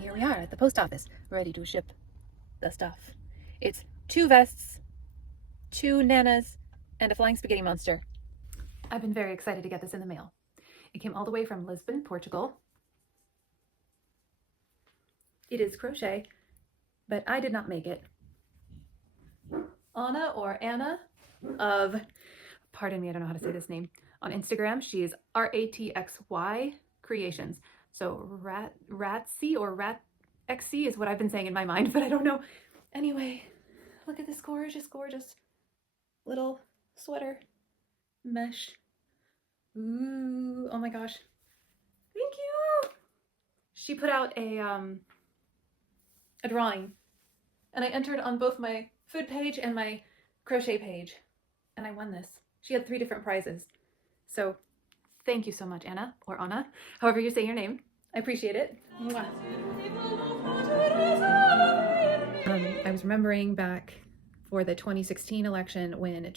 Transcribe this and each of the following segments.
Here we are at the post office, ready to ship the stuff. It's 2 vests, 2 nanas, and a flying spaghetti monster. I've been very excited to get this in the mail. It came all the way from Lisbon, Portugal. It is crochet, but I did not make it. Anna of, pardon me, I don't know how to say this name, on Instagram, she is RATXY Creations. So Ratsy or Ratxy is what I've been saying in my mind, but I don't know. Anyway, look at this gorgeous, gorgeous little sweater mesh. Ooh, oh my gosh. Thank you. She put out a drawing, and I entered on both my food page and my crochet page, and I won this. She had 3 different prizes. So thank you so much, Anna, or Anna, however you say your name. I appreciate it. Mwah. I was remembering back for the 2016 election when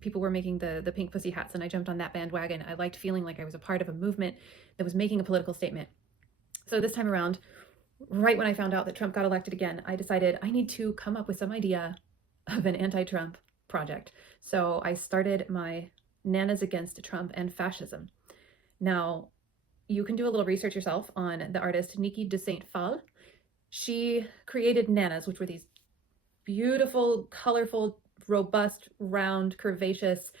people were making the pink pussy hats, and I jumped on that bandwagon. I liked feeling like I was a part of a movement that was making a political statement. So this time around, right when I found out that Trump got elected again, I decided I need to come up with some idea of an anti-Trump project. So I started my Nanas Against Trump and Fascism. Now, you can do a little research yourself on the artist Niki de Saint Phalle. She created nanas, which were these beautiful, colorful, robust, round, curvaceous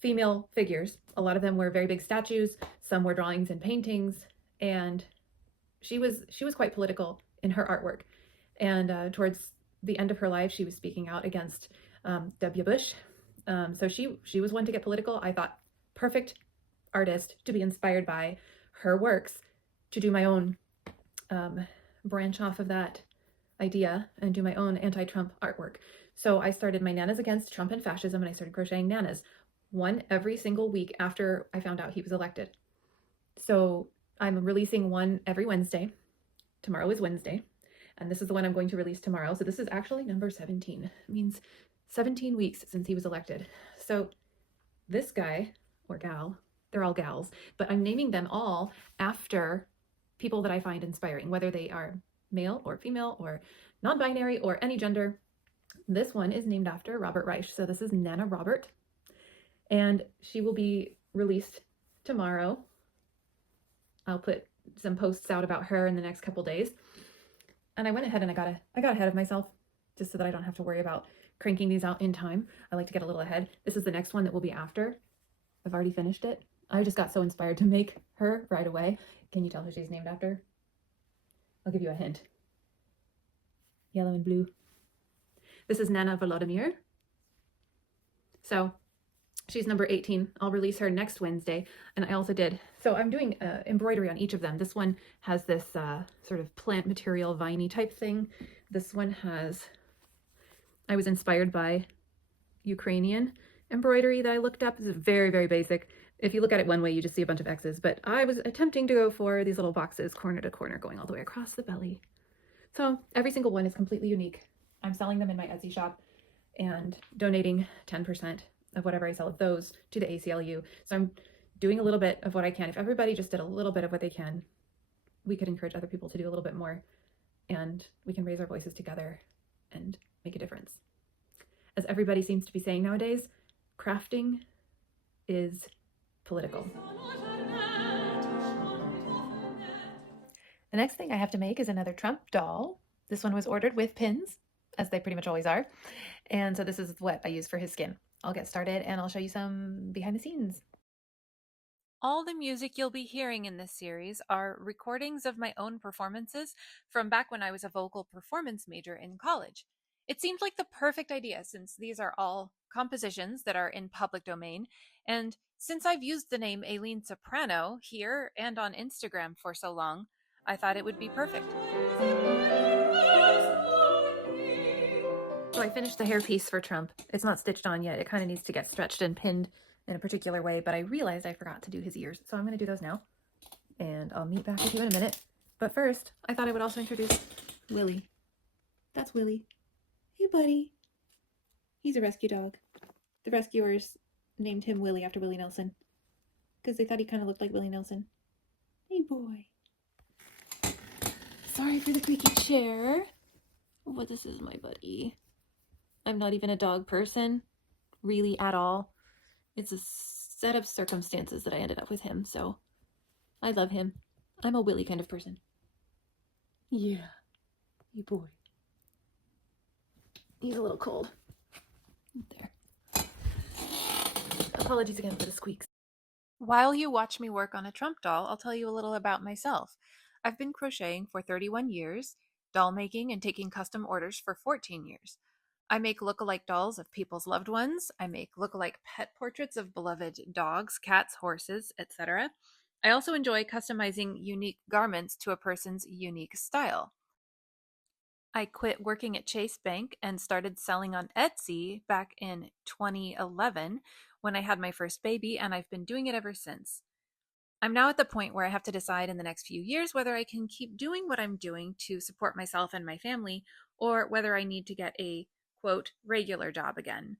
female figures. A lot of them were very big statues. Some were drawings and paintings. And she was quite political in her artwork. And towards the end of her life, she was speaking out against W. Bush. So she was one to get political. I thought, perfect artist to be inspired by her works to do my own branch off of that idea and do my own anti-Trump artwork. So I started my Nanas Against Trump and Fascism, and I started crocheting nanas, one every single week after I found out he was elected. So I'm releasing one every Wednesday. Tomorrow is Wednesday, and this is the one I'm going to release tomorrow. So this is actually number 17. It means 17 weeks since he was elected. So this guy or gal, they're all gals, but I'm naming them all after people that I find inspiring, whether they are male or female or non-binary or any gender. This one is named after Robert Reich. So this is Nana Robert, and she will be released tomorrow. I'll put some posts out about her in the next couple days. And I went ahead and I got ahead of myself just so that I don't have to worry about cranking these out in time. I like to get a little ahead. This is the next one that will be after. I've already finished it. I just got so inspired to make her right away. Can you tell who she's named after? I'll give you a hint. Yellow and blue. This is Nana Volodymyr. So she's number 18. I'll release her next Wednesday. And I also did, so I'm doing embroidery on each of them. This one has this sort of plant material, viney type thing. This one has, I was inspired by Ukrainian embroidery that I looked up. This is very, very basic. If you look at it one way, you just see a bunch of X's, but I was attempting to go for these little boxes, corner to corner, going all the way across the belly. So every single one is completely unique. I'm selling them in my Etsy shop and donating 10% of whatever I sell of those to the ACLU. So I'm doing a little bit of what I can. If everybody just did a little bit of what they can, we could encourage other people to do a little bit more, and we can raise our voices together and make a difference. As everybody seems to be saying nowadays, crafting is political. The next thing I have to make is another Trump doll. This one was ordered with pins, as they pretty much always are. And so this is what I use for his skin. I'll get started and I'll show you some behind the scenes. All the music you'll be hearing in this series are recordings of my own performances from back when I was a vocal performance major in college. It seemed like the perfect idea since these are all compositions that are in public domain, and since I've used the name aileensoprano here and on Instagram for so long, I thought it would be perfect. So I finished the hairpiece for Trump. It's not stitched on yet. It kind of needs to get stretched and pinned in a particular way, but I realized I forgot to do his ears. So I'm going to do those now, and I'll meet back with you in a minute. But first, I thought I would also introduce Willie. That's Willie. Hey, buddy. He's a rescue dog. The rescuers named him Willie after Willie Nelson. because they thought he kind of looked like Willie Nelson. Hey, boy. Sorry for the creaky chair. But this is my buddy. I'm not even a dog person, really, at all. It's a set of circumstances that I ended up with him, so I love him. I'm a Willie kind of person. Yeah. You boy. He's a little cold. There. Apologies again for the squeaks. While you watch me work on a Trump doll, I'll tell you a little about myself. I've been crocheting for 31 years, doll making and taking custom orders for 14 years. I make look-alike dolls of people's loved ones. I make look-alike pet portraits of beloved dogs, cats, horses, etc. I also enjoy customizing unique garments to a person's unique style. I quit working at Chase Bank and started selling on Etsy back in 2011 when I had my first baby, and I've been doing it ever since. I'm now at the point where I have to decide in the next few years whether I can keep doing what I'm doing to support myself and my family, or whether I need to get a, quote, regular job again.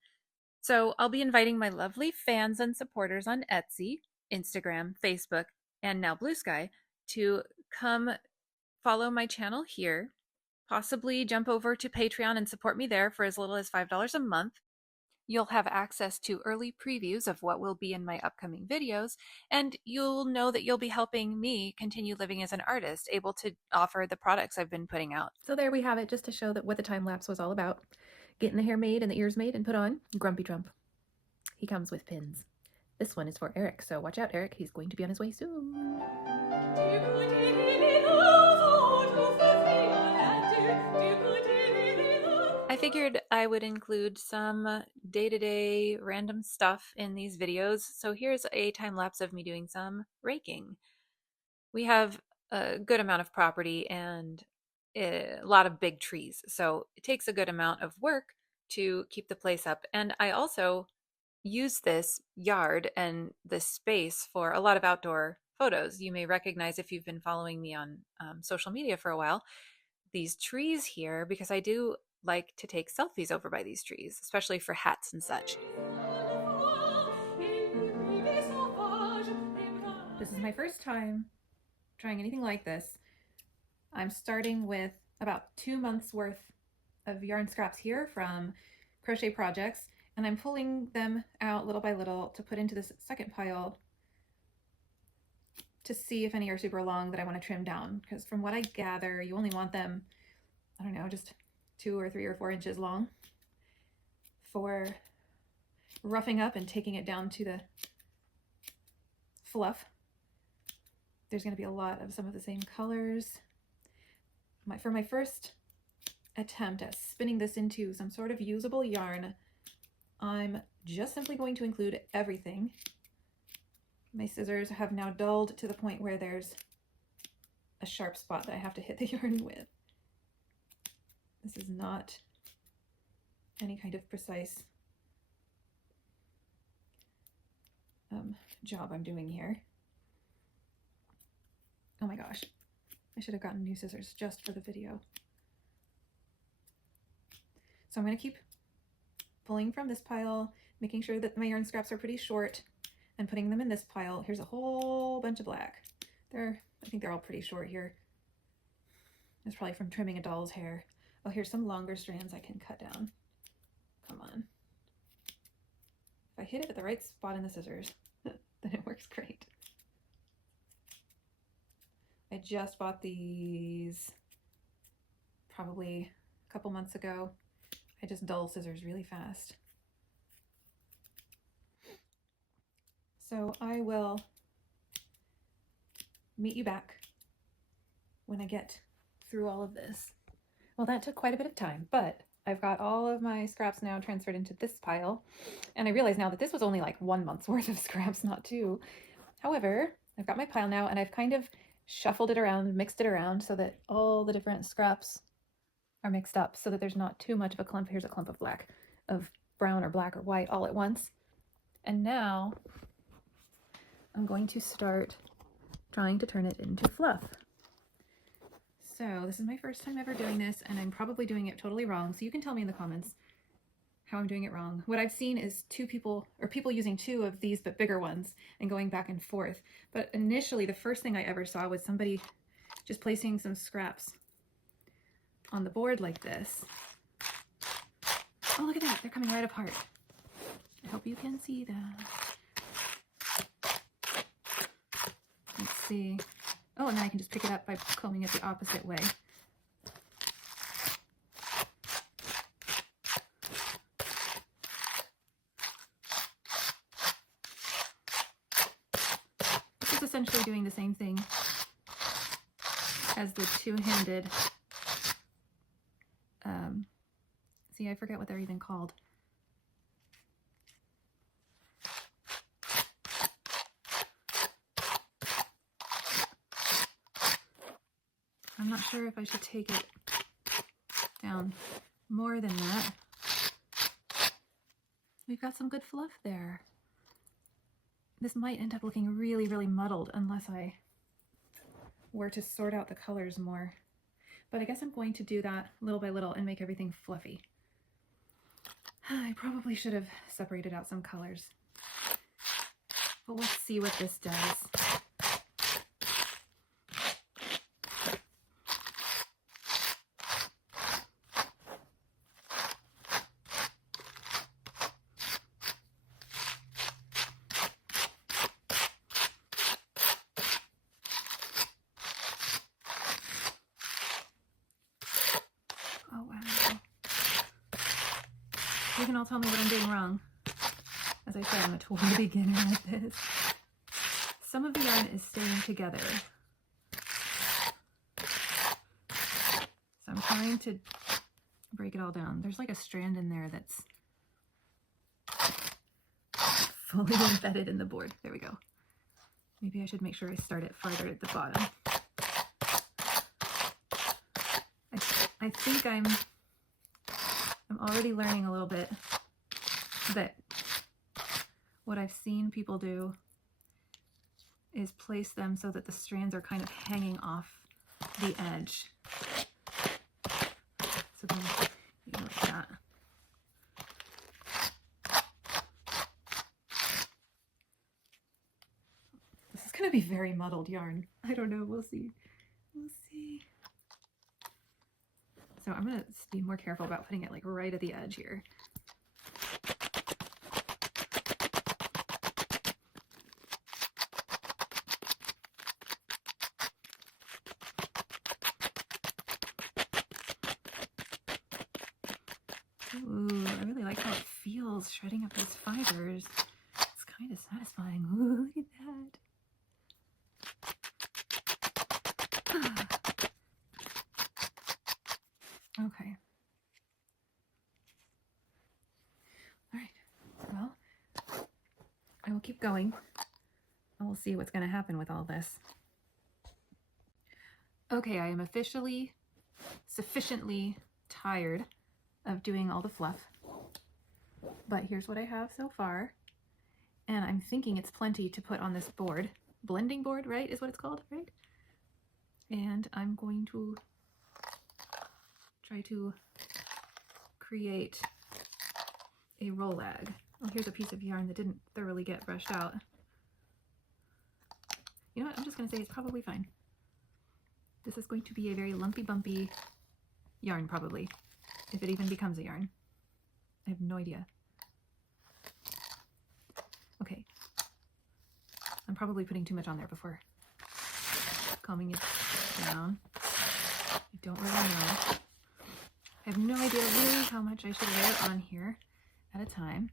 So I'll be inviting my lovely fans and supporters on Etsy, Instagram, Facebook, and now BlueSky to come follow my channel here, possibly jump over to Patreon and support me there for as little as $5 a month. You'll have access to early previews of what will be in my upcoming videos, and you'll know that you'll be helping me continue living as an artist, able to offer the products I've been putting out. So there we have it, just to show that what the time lapse was all about. Getting the hair made and the ears made and put on. Grumpy Trump. He comes with pins. This one is for Eric, so watch out, Eric. He's going to be on his way soon. I figured I would include some day-to-day random stuff in these videos, so here's a time lapse of me doing some raking. We have a good amount of property and a lot of big trees, so it takes a good amount of work to keep the place up. And I also use this yard and this space for a lot of outdoor photos. You may recognize, if you've been following me on social media for a while, these trees here, because I do like to take selfies over by these trees, especially for hats and such. This is my first time trying anything like this. I'm starting with about 2 months worth of yarn scraps here from crochet projects, and I'm pulling them out little by little to put into this second pile to see if any are super long that I want to trim down, because from what I gather, you only want them, I don't know, just 2 or 3 or 4 inches long for roughing up and taking it down to the fluff. There's going to be a lot of some of the same colors. For my first attempt at spinning this into some sort of usable yarn, I'm just simply going to include everything. My scissors have now dulled to the point where there's a sharp spot that I have to hit the yarn with. This is not any kind of precise job I'm doing here. Oh my gosh, I should have gotten new scissors just for the video. So I'm going to keep pulling from this pile, making sure that my yarn scraps are pretty short, and putting them in this pile. Here's a whole bunch of black. I think they're all pretty short here. It's probably from trimming a doll's hair. Oh, here's some longer strands I can cut down. Come on. If I hit it at the right spot in the scissors, then it works great. I just bought these probably a couple months ago. I just dull scissors really fast. So I will meet you back when I get through all of this. Well, that took quite a bit of time, but I've got all of my scraps now transferred into this pile. And I realize now that this was only like 1 month's worth of scraps, not 2. However, I've got my pile now, and I've kind of shuffled it around, mixed it around so that all the different scraps are mixed up so that there's not too much of a clump. Here's a clump of black, of brown or black or white all at once. And now I'm going to start trying to turn it into fluff. So this is my first time ever doing this, and I'm probably doing it totally wrong. So you can tell me in the comments how I'm doing it wrong. What I've seen is people using two of these but bigger ones and going back and forth. But initially, the first thing I ever saw was somebody just placing some scraps on the board like this. Oh, look at that. They're coming right apart. I hope you can see that. Let's see. Oh, and then I can just pick it up by combing it the opposite way. This is essentially doing the same thing as the two-handed, see, I forget what they're even called. I'm not sure if I should take it down more than that. We've got some good fluff there. This might end up looking really, really muddled unless I were to sort out the colors more. But I guess I'm going to do that little by little and make everything fluffy. I probably should have separated out some colors. But let's see what this does. Oh, wow. You can all tell me what I'm doing wrong. As I said, I'm a total beginner at this. Some of the yarn is staying together. So I'm trying to break it all down. There's like a strand in there that's fully embedded in the board. There we go. Maybe I should make sure I start it farther at the bottom. I think I'm already learning a little bit that what I've seen people do is place them so that the strands are kind of hanging off the edge. So then you go like that. This is going to be very muddled yarn. I don't know. We'll see. We'll see. So I'm going to be more careful about putting it like right at the edge here. Ooh, I really like how it feels shredding up those fibers. It's kind of satisfying. Ooh, look at that. Okay. All right. Well, I will keep going and we'll see what's going to happen with all this. Okay, I am officially sufficiently tired of doing all the fluff, but here's what I have so far, and I'm thinking it's plenty to put on this board. Blending board, right, is what it's called, right? And I'm going to try to create a rolag. Oh, here's a piece of yarn that didn't thoroughly get brushed out. You know what, I'm just going to say it's probably fine. This is going to be a very lumpy, bumpy yarn, probably, if it even becomes a yarn. I have no idea. Okay. I'm probably putting too much on there before calming it down. I don't really know. I have no idea really how much I should layer on here at a time.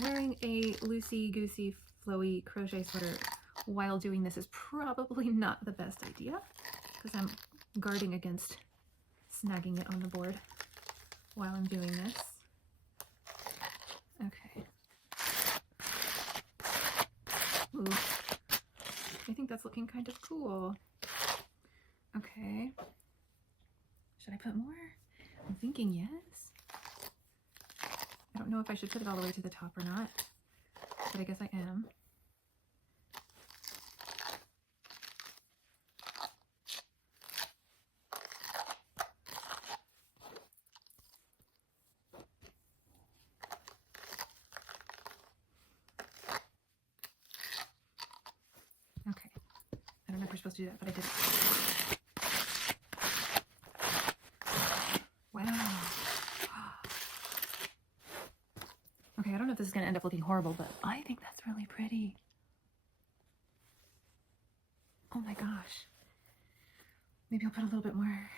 Wearing a loosey-goosey, flowy crochet sweater while doing this is probably not the best idea because I'm guarding against snagging it on the board while I'm doing this. Okay. Ooh. I think that's looking kind of cool. Okay. Should I put more? I'm thinking yes. I don't know if I should put it all the way to the top or not, but I guess I am. supposed to do that, but I didn't. Wow. Okay, I don't know if this is going to end up looking horrible, but I think that's really pretty. Oh my gosh. Maybe I'll put a little bit more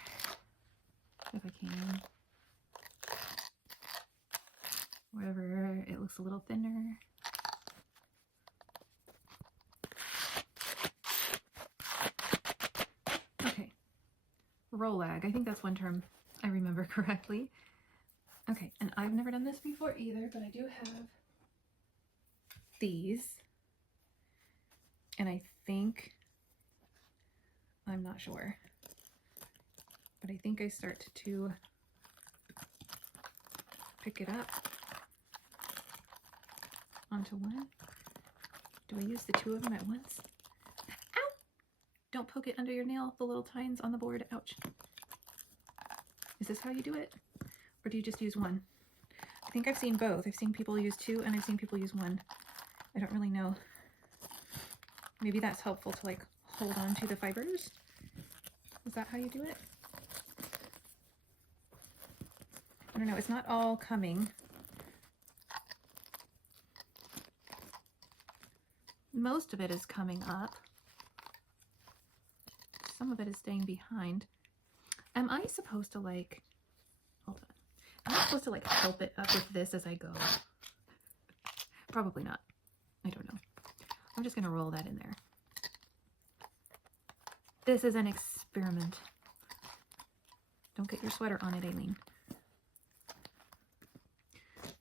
if I can. Wherever it looks a little thinner. Okay. Roll lag. I think that's one term I remember correctly. Okay, and I've never done this before either, but I do have these. And I think, I'm not sure, but I think I start to pick it up onto one. Do I use the two of them at once? Ow! Don't poke it under your nail, the little tines on the board. Ouch. Is this how you do it? Or do you just use one? I think I've seen both. I've seen people use two and I've seen people use one. I don't really know. Maybe that's helpful to like hold on to the fibers. Is that how you do it? I don't know. It's not all coming. Most of it is coming up. Some of it is staying behind. Am I supposed to like, hold on. Am I supposed to like help it up with this as I go? Probably not. I don't know. I'm just gonna roll that in there. This is an experiment. Don't get your sweater on it, Aileen.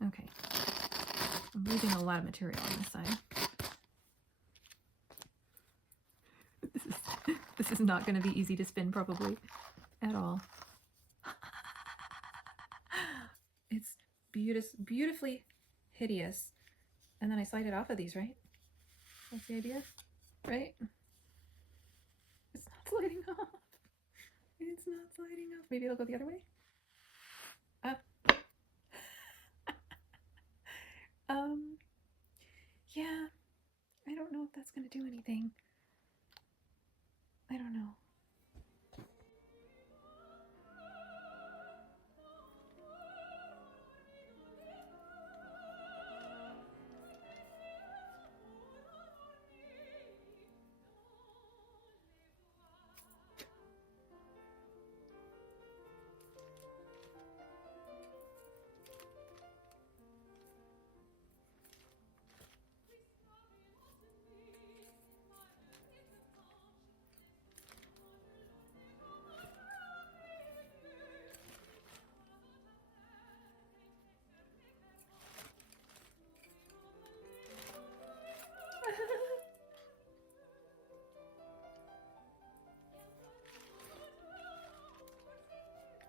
Okay. I'm losing a lot of material on this side. This is not going to be easy to spin probably at all. It's beautifully hideous. And then I slide it off of these, right? That's the idea, right? It's not sliding off. It's not sliding off. Maybe it'll go the other way. Up. Yeah, I don't know if that's going to do anything. I don't know.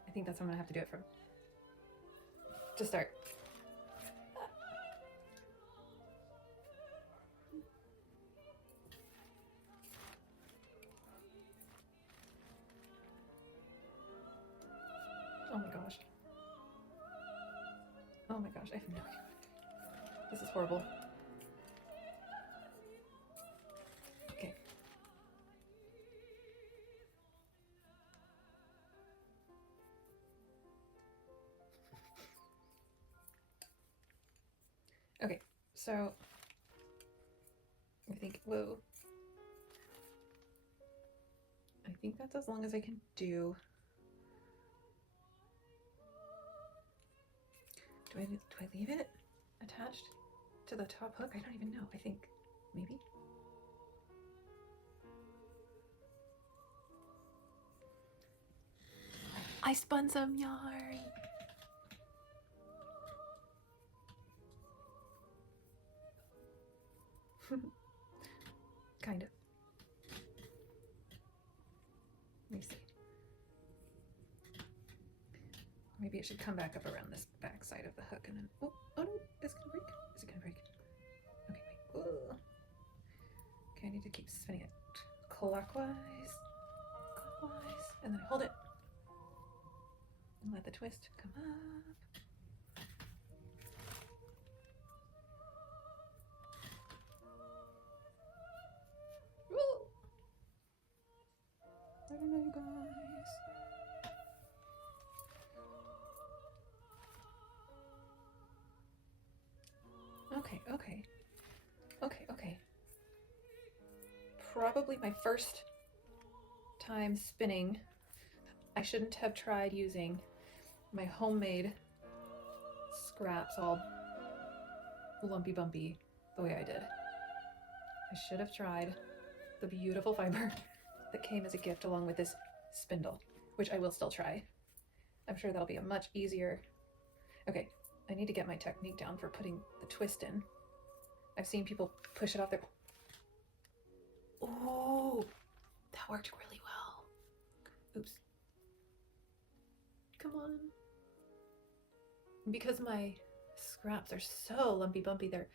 I think that's what I'm gonna have to do it from. To start. Oh my gosh. Oh my gosh, I have no idea. This is horrible. Okay. Okay, so I think, whoa. I think that's as long as I can do. Do I leave it attached to the top hook? I don't even know. I think maybe. I spun some yarn. Kind of. Let me see. Maybe it should come back up around this back side of the hook and then, oh no, it's gonna break. Is it gonna break? Okay, wait. Ugh. Okay, I need to keep spinning it clockwise, and then I hold it and let the twist come up. Okay, okay. Okay, okay. Probably my first time spinning. I shouldn't have tried using my homemade scraps all lumpy bumpy the way I did. I should have tried the beautiful fiber that came as a gift along with this spindle, which I will still try. I'm sure that'll be a much easier... Okay, I need to get my technique down for putting the twist in. I've seen people push it off their... Oh, that worked really well. Oops. Come on. Because my scraps are so lumpy bumpy, they're...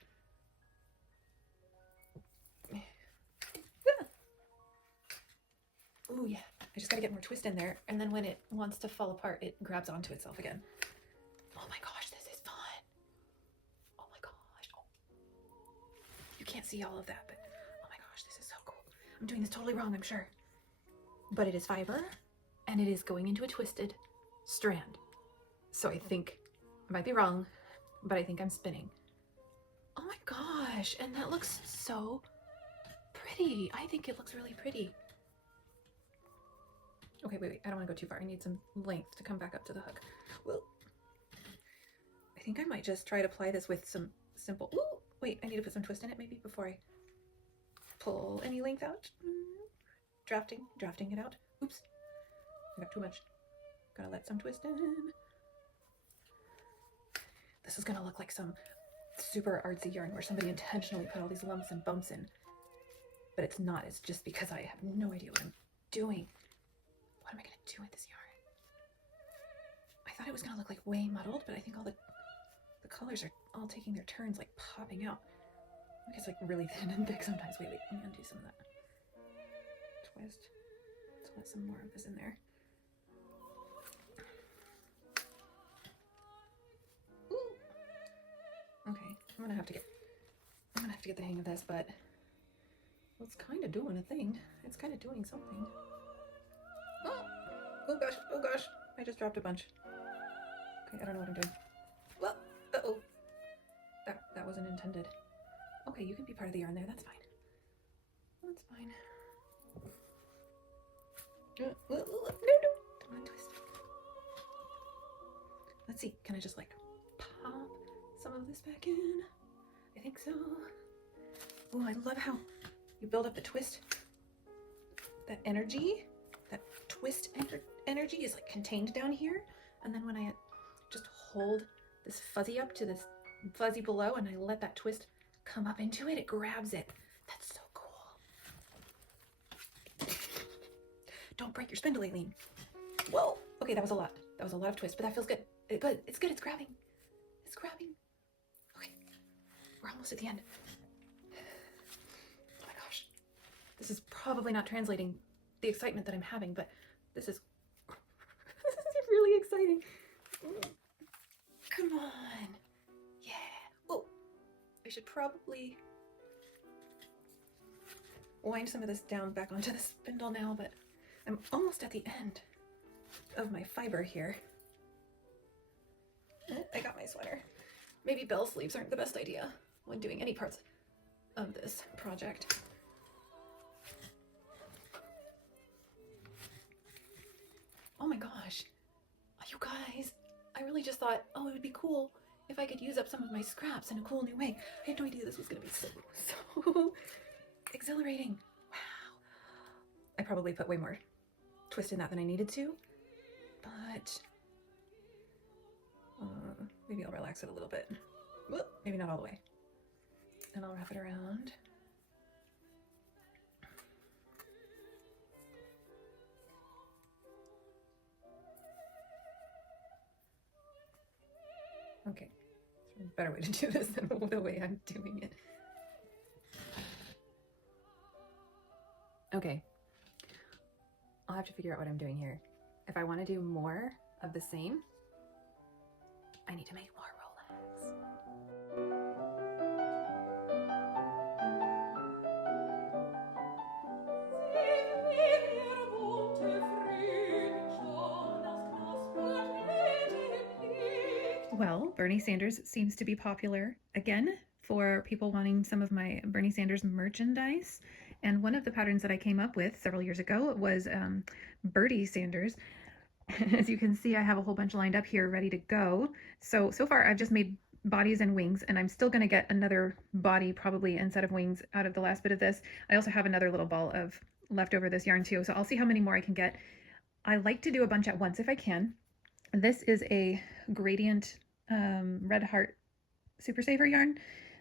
Ooh, yeah. I just gotta get more twist in there, and then when it wants to fall apart, it grabs onto itself again. Oh my gosh, this is fun. Oh my gosh. Oh. You can't see all of that, but oh my gosh, this is so cool. I'm doing this totally wrong, I'm sure. But it is fiber, and it is going into a twisted strand. So I think, I might be wrong, but I think I'm spinning. Oh my gosh, and that looks so pretty. I think it looks really pretty. Okay, wait, I don't want to go too far. I need some length to come back up to the hook. Well, I think I might just try to apply this with some simple... Ooh, wait, I need to put some twist in it maybe before I pull any length out. Drafting it out. Oops, I got too much. Gotta let some twist in. This is gonna look like some super artsy yarn where somebody intentionally put all these lumps and bumps in. But it's not, it's just because I have no idea what I'm doing. What am I gonna do with this yarn? I thought it was gonna look like way muddled, but I think all the colors are all taking their turns, like popping out. It gets like really thin and thick sometimes. Wait, let me undo some of that. Twist. Let's let some more of this in there. Ooh. Okay, I'm gonna have to get the hang of this, but well, it's kind of doing a thing. It's kind of doing something. Oh gosh, oh gosh. I just dropped a bunch. Okay, I don't know what I'm doing. Well, uh-oh. That wasn't intended. Okay, you can be part of the yarn there, that's fine. That's fine. No, don't want to twist. Let's see, can I just like pop some of this back in? I think so. Oh, I love how you build up the twist. That energy, that twist energy is like contained down here. And then when I just hold this fuzzy up to this fuzzy below and I let that twist come up into it, it grabs it. That's so cool. Don't break your spindle, Aileen. Whoa. Okay, that was a lot. That was a lot of twist, but that feels good. Good. It's good. It's grabbing. It's grabbing. Okay. We're almost at the end. Oh my gosh. This is probably not translating the excitement that I'm having, but this is really exciting. Come on. Yeah. Oh, I should probably wind some of this down back onto the spindle now, but I'm almost at the end of my fiber here. I got my sweater. Maybe bell sleeves aren't the best idea when doing any parts of this project. Oh my gosh. You guys, I really just thought, oh, it would be cool if I could use up some of my scraps in a cool new way. I had no idea this was going to be so exhilarating. Wow. I probably put way more twist in that than I needed to, but maybe I'll relax it a little bit. Well, maybe not all the way. And I'll wrap it around. Okay, there's a better way to do this than the way I'm doing it. Okay, I'll have to figure out what I'm doing here. If I want to do more of the same, I need to make more Rolex. Well, Bernie Sanders seems to be popular again for people wanting some of my Bernie Sanders merchandise. And one of the patterns that I came up with several years ago was Birdie Sanders. As you can see, I have a whole bunch lined up here ready to go. So far I've just made bodies and wings, and I'm still going to get another body probably and set of wings out of the last bit of this. I also have another little ball of leftover this yarn too, so I'll see how many more I can get. I like to do a bunch at once if I can. This is a gradient Red Heart Super Saver yarn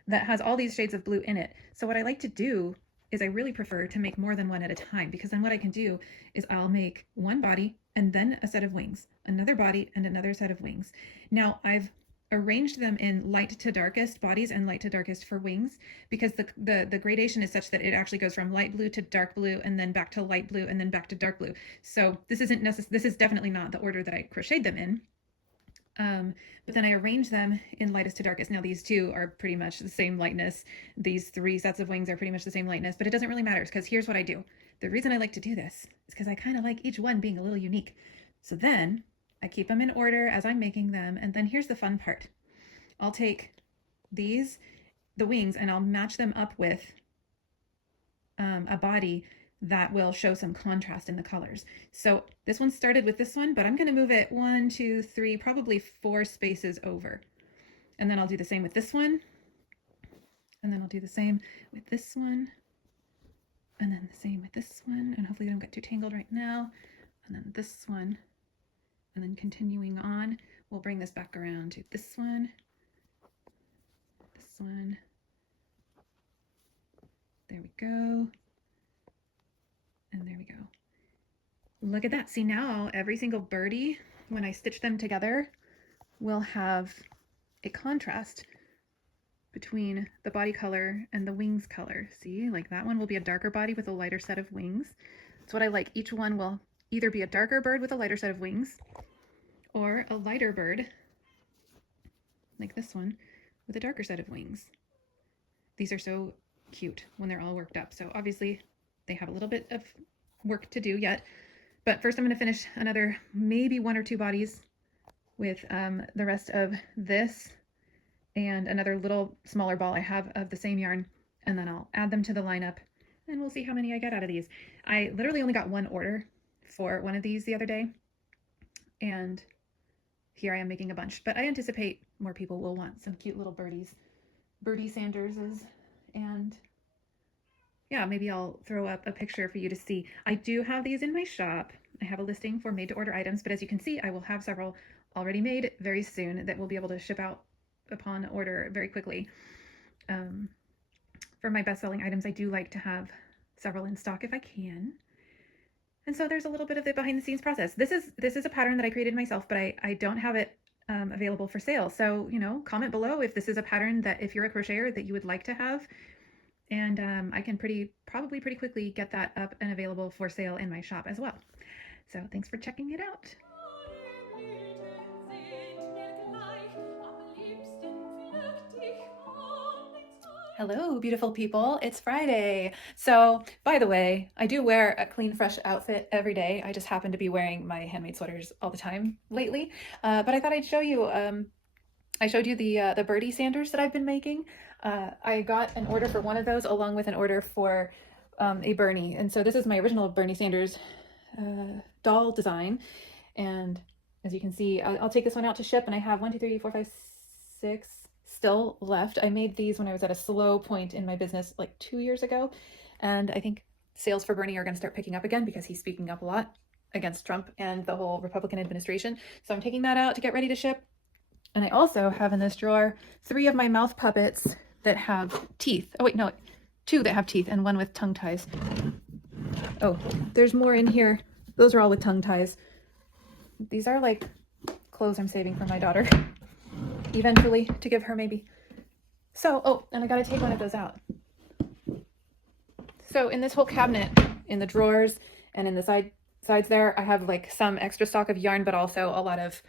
that has all these shades of blue in it. So what I like to do is I really prefer to make more than one at a time, because then what I can do is I'll make one body and then a set of wings, another body and another set of wings. Now I've arranged them in light to darkest bodies and light to darkest for wings, because the gradation is such that it actually goes from light blue to dark blue and then back to light blue and then back to dark blue. So this is definitely not the order that I crocheted them in. But then I arrange them in lightest to darkest. Now these two are pretty much the same lightness. These 3 sets of wings are pretty much the same lightness, but it doesn't really matter, because here's what I do. The reason I like to do this is because I kind of like each one being a little unique. So then I keep them in order as I'm making them. And then here's the fun part. I'll take the wings, and I'll match them up with a body that will show some contrast in the colors. So this one started with this one, but I'm going to move it 1, 2, 3, probably 4 spaces over. And then I'll do the same with this one. And then I'll do the same with this one. And then the same with this one. And hopefully I don't get too tangled right now. And then this one. And then continuing on, we'll bring this back around to this one. This one. There we go. And there we go. Look at that. See, now every single birdie, when I stitch them together, will have a contrast between the body color and the wings color. See, like that one will be a darker body with a lighter set of wings. That's what I like. Each one will either be a darker bird with a lighter set of wings, or a lighter bird, like this one, with a darker set of wings. These are so cute when they're all worked up. So obviously they have a little bit of work to do yet, but first I'm going to finish another maybe 1 or 2 bodies with the rest of this and another little smaller ball I have of the same yarn, and then I'll add them to the lineup and we'll see how many I get out of these. I literally only got 1 order for one of these the other day, and here I am making a bunch, but I anticipate more people will want some cute little Birdie Sanderses. And yeah, maybe I'll throw up a picture for you to see. I do have these in my shop. I have a listing for made to order items, but as you can see, I will have several already made very soon that will be able to ship out upon order very quickly. For my best-selling items, I do like to have several in stock if I can. And so there's a little bit of the behind the scenes process. This is a pattern that I created myself, but I don't have it available for sale. So, you know, comment below if this is a pattern that, if you're a crocheter, that you would like to have. And I can probably pretty quickly get that up and available for sale in my shop as well. So thanks for checking it out. Hello, beautiful people. It's Friday. So, by the way, I do wear a clean, fresh outfit every day. I just happen to be wearing my handmade sweaters all the time lately. But I thought I'd show you, I showed you the Birdie Sanders that I've been making. I got an order for one of those along with an order for a Bernie. And so this is my original Bernie Sanders doll design. And as you can see, I'll take this one out to ship, and I have 1, 2, 3, 4, 5, 6 still left. I made these when I was at a slow point in my business like 2 years ago. And I think sales for Bernie are going to start picking up again because he's speaking up a lot against Trump and the whole Republican administration. So I'm taking that out to get ready to ship. And I also have in this drawer 3 of my mouth puppets that have teeth. Oh wait, no, 2 that have teeth and 1 with tongue ties. Oh, there's more in here. Those are all with tongue ties. These are like clothes I'm saving for my daughter eventually to give her maybe. So, oh, and I gotta take one of those out. So in this whole cabinet, in the drawers and in the sides there, I have like some extra stock of yarn, but also a lot of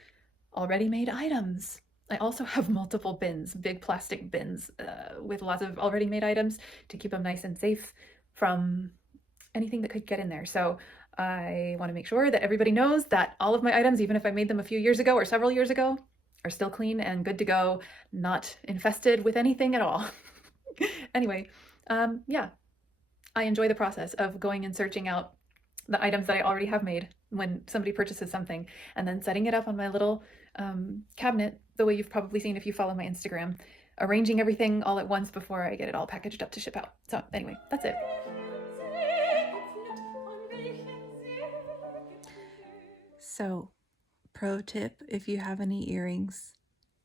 already made items. I also have multiple bins, big plastic bins with lots of already made items to keep them nice and safe from anything that could get in there. So I want to make sure that everybody knows that all of my items, even if I made them a few years ago or several years ago, are still clean and good to go, not infested with anything at all. Anyway, yeah, I enjoy the process of going and searching out the items that I already have made when somebody purchases something, and then setting it up on my little cabinet the way you've probably seen if you follow my Instagram, arranging everything all at once before I get it all packaged up to ship out. So anyway, that's it. So, pro tip, if you have any earrings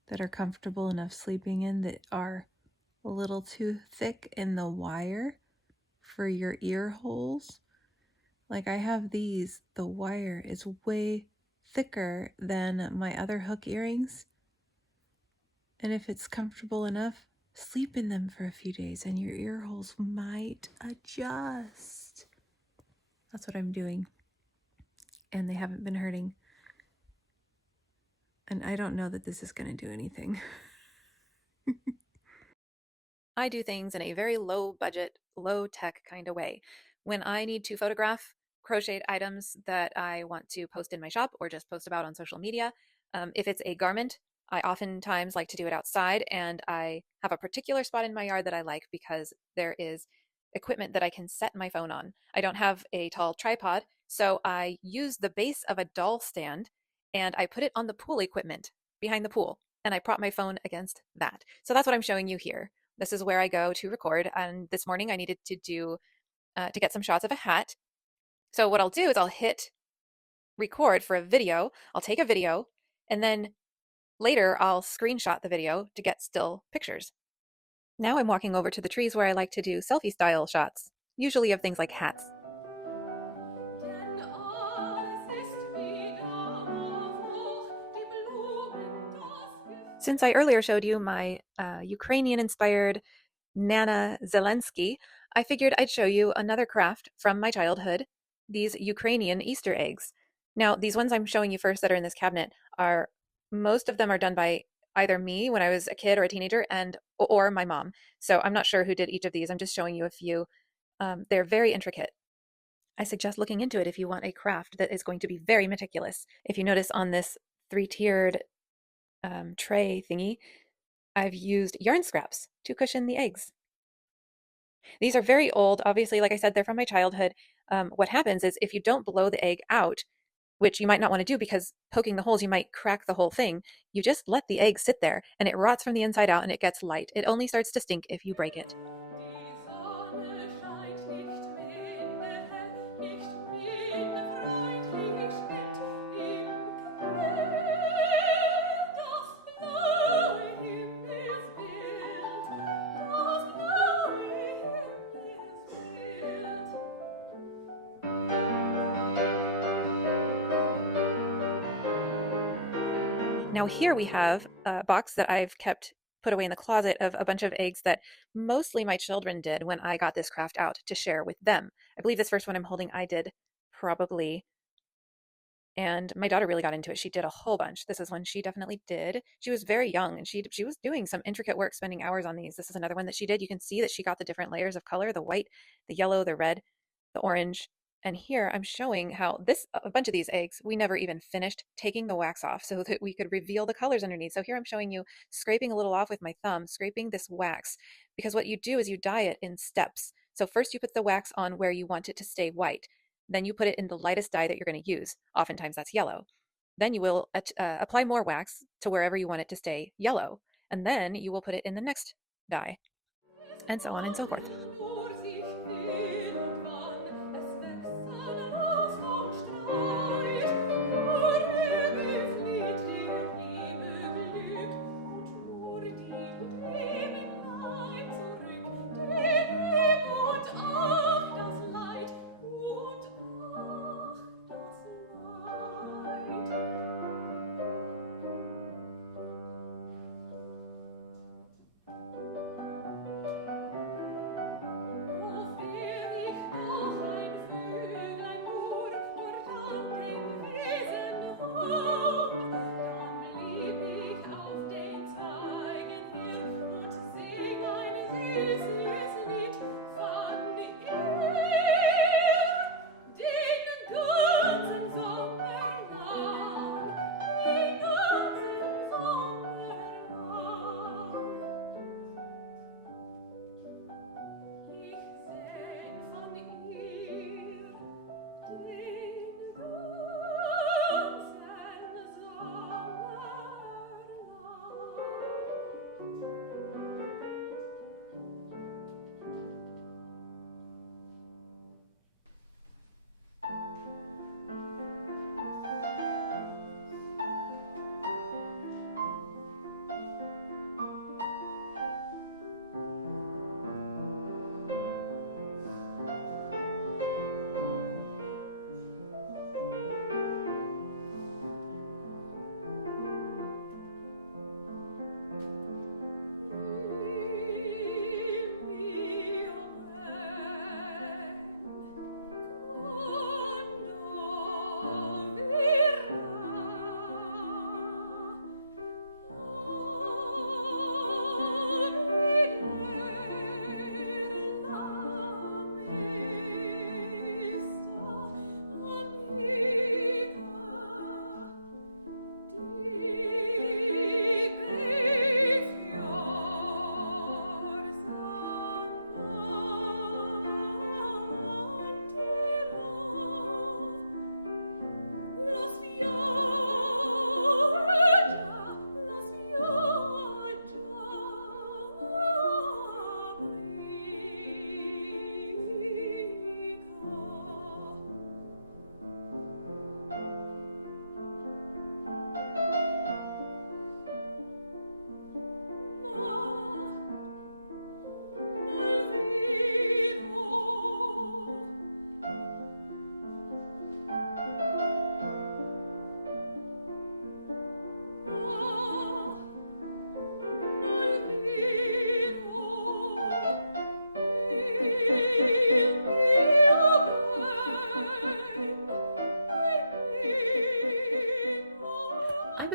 that are comfortable enough sleeping in that are a little too thick in the wire for your ear holes, like I have these, the wire is way thicker than my other hook earrings. And if it's comfortable enough, sleep in them for a few days and your ear holes might adjust. That's what I'm doing. And they haven't been hurting. And I don't know that this is going to do anything. I do things in a very low budget, low tech kind of way. When I need to photograph crocheted items that I want to post in my shop or just post about on social media, if it's a garment, I oftentimes like to do it outside, and I have a particular spot in my yard that I like because there is equipment that I can set my phone on. I don't have a tall tripod, so I use the base of a doll stand and I put it on the pool equipment behind the pool, and I prop my phone against that. So that's what I'm showing you here. This is where I go to record. And this morning I needed to get some shots of a hat. So what I'll do is I'll hit record for a video. I'll take a video, and then later I'll screenshot the video to get still pictures. Now I'm walking over to the trees where I like to do selfie style shots, usually of things like hats. Since I earlier showed you my Ukrainian inspired Nana Zelenskyy, I figured I'd show you another craft from my childhood, these Ukrainian Easter eggs. Now, these ones I'm showing you first that are in this cabinet are, most of them are done by either me when I was a kid or a teenager and or my mom. So I'm not sure who did each of these. I'm just showing you a few. They're very intricate. I suggest looking into it if you want a craft that is going to be very meticulous. If you notice on this three-tiered tray thingy, I've used yarn scraps to cushion the eggs. These are very old. Obviously, like I said, they're from my childhood. What happens is if you don't blow the egg out, which you might not want to do because poking the holes, you might crack the whole thing, you just let the egg sit there and it rots from the inside out and it gets light. It only starts to stink if you break it. Now here we have a box that I've kept put away in the closet of a bunch of eggs that mostly my children did when I got this craft out to share with them. I believe this first one I'm holding I did probably, and my daughter really got into it. She did a whole bunch. This is one she definitely did. She was very young and she was doing some intricate work, spending hours on these. This is another one that she did. You can see that she got the different layers of color, the white, the yellow, the red, the orange. And here I'm showing how a bunch of these eggs, we never even finished taking the wax off so that we could reveal the colors underneath. So here I'm showing you scraping a little off with my thumb, scraping this wax, because what you do is you dye it in steps. So first you put the wax on where you want it to stay white. Then you put it in the lightest dye that you're going to use. Oftentimes that's yellow. Then you will apply more wax to wherever you want it to stay yellow. And then you will put it in the next dye, and so on and so forth.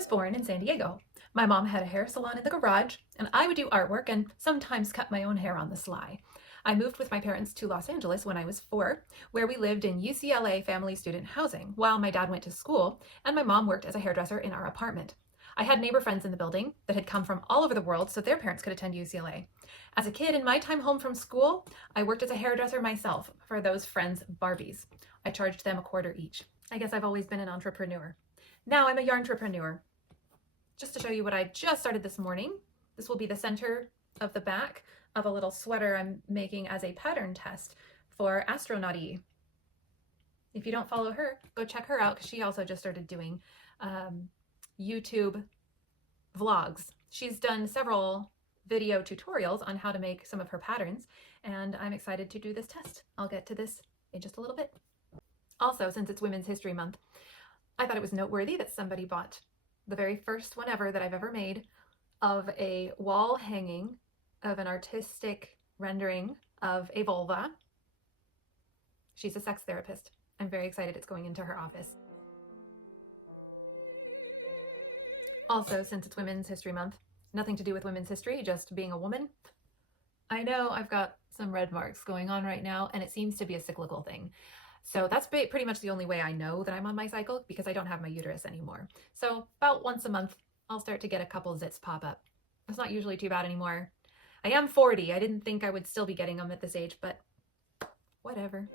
was born in San Diego. My mom had a hair salon in the garage, and I would do artwork and sometimes cut my own hair on the sly. I moved with my parents to Los Angeles when I was 4, where we lived in UCLA family student housing while my dad went to school and my mom worked as a hairdresser in our apartment. I had neighbor friends in the building that had come from all over the world so their parents could attend UCLA. As a kid, in my time home from school, I worked as a hairdresser myself for those friends' Barbies. I charged them $0.25 each. I guess I've always been an entrepreneur. Now I'm a yarntrepreneur. Just to show you what I just started this morning, this will be the center of the back of a little sweater I'm making as a pattern test for Astronaut-E. If you don't follow her, go check her out because she also just started doing YouTube vlogs. She's done several video tutorials on how to make some of her patterns, and I'm excited to do this test. I'll get to this in just a little bit. Also, since it's Women's History Month, I thought it was noteworthy that somebody bought the very first one ever that I've ever made of a wall hanging of an artistic rendering of a vulva. She's a sex therapist. I'm very excited it's going into her office. Also, since it's Women's History Month, nothing to do with women's history, just being a woman. I know I've got some red marks going on right now, and it seems to be a cyclical thing. So that's pretty much the only way I know that I'm on my cycle, because I don't have my uterus anymore. So about once a month, I'll start to get a couple zits pop up. It's not usually too bad anymore. I am 40. I didn't think I would still be getting them at this age, but whatever.